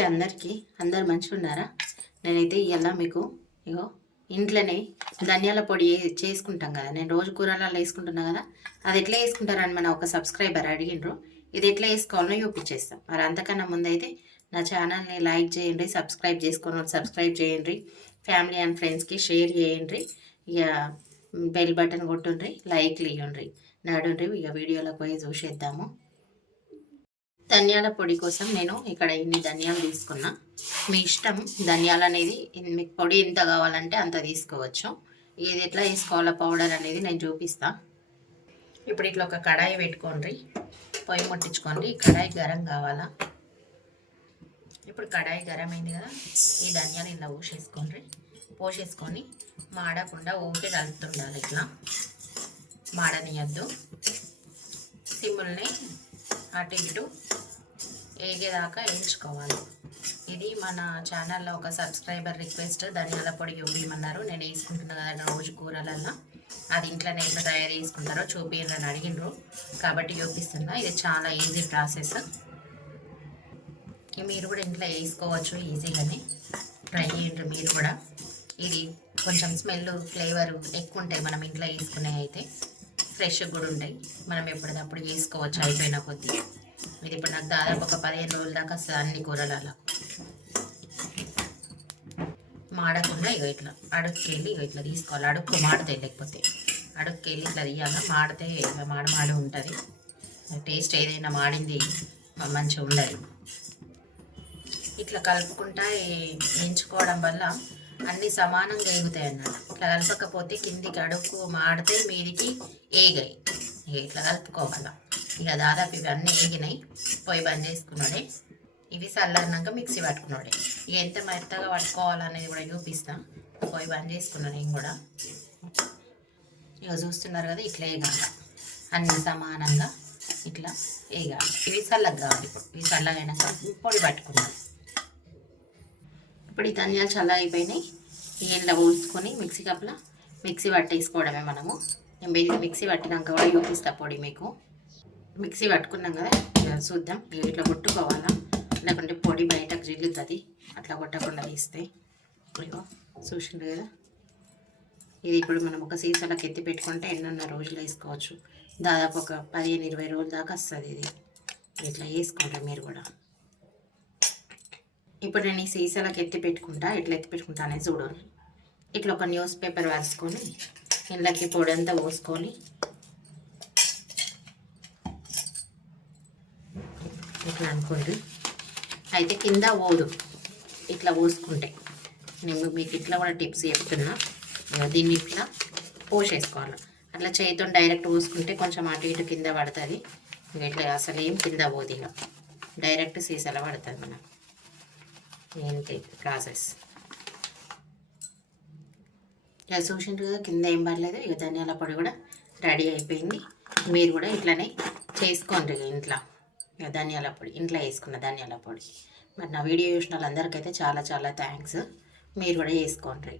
నమస్తే అందరికీ. అందరు మంచిగా ఉన్నారా? నేనైతే ఇవాళ మీకు ఇగో ఇంట్లోనే ధనియాల పొడి చేసుకుంటాం కదా. నేను రోజు కూరలలో వేసుకుంటున్నా కదా. అది ఎట్లా వేసుకుంటారని మన ఒక సబ్స్క్రైబర్ అడిగిండ్రు. ఇది ఎట్లా వేసుకోవాలో చూపించేస్తాం. మరి అంతకన్నా ముందైతే నా ఛానల్ని లైక్ చేయండి, సబ్స్క్రైబ్ సబ్స్క్రైబ్ చేయండి, ఫ్యామిలీ అండ్ ఫ్రెండ్స్కి షేర్ చేయండి, ఇక బెల్ బటన్ కొట్టుండ్రి, లైక్లు ఇవ్వండి, నడుండ్రి. ఇక వీడియోలోకి పోయి చూసేద్దాము. ధనియాల పొడి కోసం నేను ఇక్కడ ఇన్ని ధనియాలు తీసుకున్నా. మీ ఇష్టం, ధనియాలు అనేది మీకు పొడి ఎంత కావాలంటే అంత తీసుకోవచ్చు. ఇది ఎట్లా వేసుకోవాలో పౌడర్ అనేది నేను చూపిస్తా. ఇప్పుడు ఇట్లా ఒక కడాయి పెట్టుకోండి, పొయ్యి ముట్టించుకోండి. కడాయి గరం కావాలా. ఇప్పుడు కడాయి గరం అయింది కదా, ఈ ధనియాలు ఇలా పోసేసుకొని మాడకుండా ఊరికే కలుపుతుండాలి. ఇట్లా మాడనియద్దు. సిమ్ముల్ని అటు ఇటు ఏగేదాకా వేయించుకోవాలి. ఇది మన ఛానల్లో ఒక సబ్స్క్రైబర్ రిక్వెస్ట్. ధనియాల పొడి చూపించమన్నారు. నేను వేసుకుంటున్నా కదా రోజు కూరలల్లో. అది ఇంట్లోనే ఎట్లా తయారు చేసుకుంటారో చూపించని అడిగినరు కాబట్టి చూపిస్తున్నా. ఇది చాలా ఈజీ ప్రాసెస్. మీరు కూడా ఇంట్లో వేసుకోవచ్చు ఈజీగానే. ట్రై చేయండి మీరు కూడా. ఇది కొంచెం స్మెల్, ఫ్లేవర్ ఎక్కువ ఉంటాయి మనం ఇంట్లో వేసుకునే. అయితే ఫ్రెష్గా కూడా ఉంటాయి. మనం ఎప్పటికప్పుడు వేసుకోవచ్చు అయిపోయిన కొద్దీ. ఇది ఇప్పుడు నాకు దాదాపు ఒక 15 రోజుల దాకా వస్తుంది అన్ని కూరలలో. మాడకుండా ఇక ఇట్లా అడుక్కెళ్ళి ఇట్లా తీసుకోవాలి. అడుక్కు మాడతాయి, లేకపోతే అడుక్కెళ్ళి ఇట్లా తీయాలి. మాడితే ఇట్లా మాడి ఉంటుంది. టేస్ట్ ఏదైనా మాడింది మంచిగా ఉండదు. ఇట్లా కలుపుకుంటా వేయించుకోవడం వల్ల అన్నీ సమానంగా ఏగుతాయి అన్నమాట. ఇట్లా కలపకపోతే కిందికి అడుక్కు మాడితే మీదికి ఏగాయి. ఇట్లా కలుపుకోవాలి. ఇక దాదాపు ఇవన్నీ ఏగినాయి. పొయ్యి బంద్ చేసుకున్నాడే. ఇవి చల్లారినాక మిక్సీ పట్టుకున్నాడే. ఇక ఎంత మెత్తగా పట్టుకోవాలనేది కూడా చూపిస్తా. పొయ్యి బంద్ చేసుకున్నాను నేను కూడా. ఇక చూస్తున్నారు కదా, ఇట్లా వేగాలి. అన్ని సమానంగా ఇట్లా వేగాలి. ఇవి చల్లగా కావాలి. ఇప్పుడు ఇవి చల్లగా అయినాక పొడి పట్టుకున్నాను. ఇప్పుడు ఈ ధనియాలు చల్ల అయిపోయినాయి. ఇలా పోసుకొని మిక్సీ కప్లో మిక్సీ పట్టేసుకోవడమే మనము. నేను మిక్సీ పట్టినాక కూడా చూపిస్తా పొడి మీకు. మిక్సీ పట్టుకున్నాం కదా, చూద్దాం. ఇట్లా కొట్టుకోవాలా, లేకుంటే పొడి బయటకు జిల్లుతుంది. అట్లా కొట్టకుండా తీస్తే ఇదిగో చూసిండు కదా. ఇది ఇప్పుడు మనం ఒక సీసాలకు ఎత్తి పెట్టుకుంటే ఎన్నెన్నో రోజులు వేసుకోవచ్చు. దాదాపు ఒక 15-20 రోజుల దాకా వస్తుంది. ఇది ఇట్లా వేసుకోండి మీరు కూడా. ఇప్పుడు నేను ఈ సీసాలకు ఎత్తి పెట్టుకుంటా. ఎట్లా ఎత్తి పెట్టుకుంటా అనేది చూడండి. ఇట్లా ఒక న్యూస్ పేపర్ వేసుకొని ఇంట్లోకి పొడి అంతా పోసుకొని ఇట్లా అనుకోండి. అయితే కింద పోదు ఇట్లా పోసుకుంటే. నేను మీకు ఇట్లా కూడా టిప్స్ చెప్తున్నా. దీన్ని ఇట్లా పోసేసుకోవాలి. అట్లా చేతితో డైరెక్ట్ పోసుకుంటే కొంచెం అటు ఇటు కింద పడుతుంది. ఇట్లా అసలు ఏం కింద పోదు. ఇక డైరెక్ట్ సీసాలో పడుతుంది. మనం ఏంటి ప్రాసెస్ ఇక చూసిండ్రు కదా, కింద ఏం పడలేదు. ఇక ధనియాల పొడి కూడా రెడీ అయిపోయింది. మీరు కూడా ఇట్లానే చేసుకోండి ఇంట్లో. ఇక ధనియాల పొడి ఇంట్లో వేసుకున్న ధనియాల పొడి. మరి నా వీడియో చూసిన వాళ్ళందరికైతే చాలా చాలా థ్యాంక్స్. మీరు కూడా చేసుకోండి.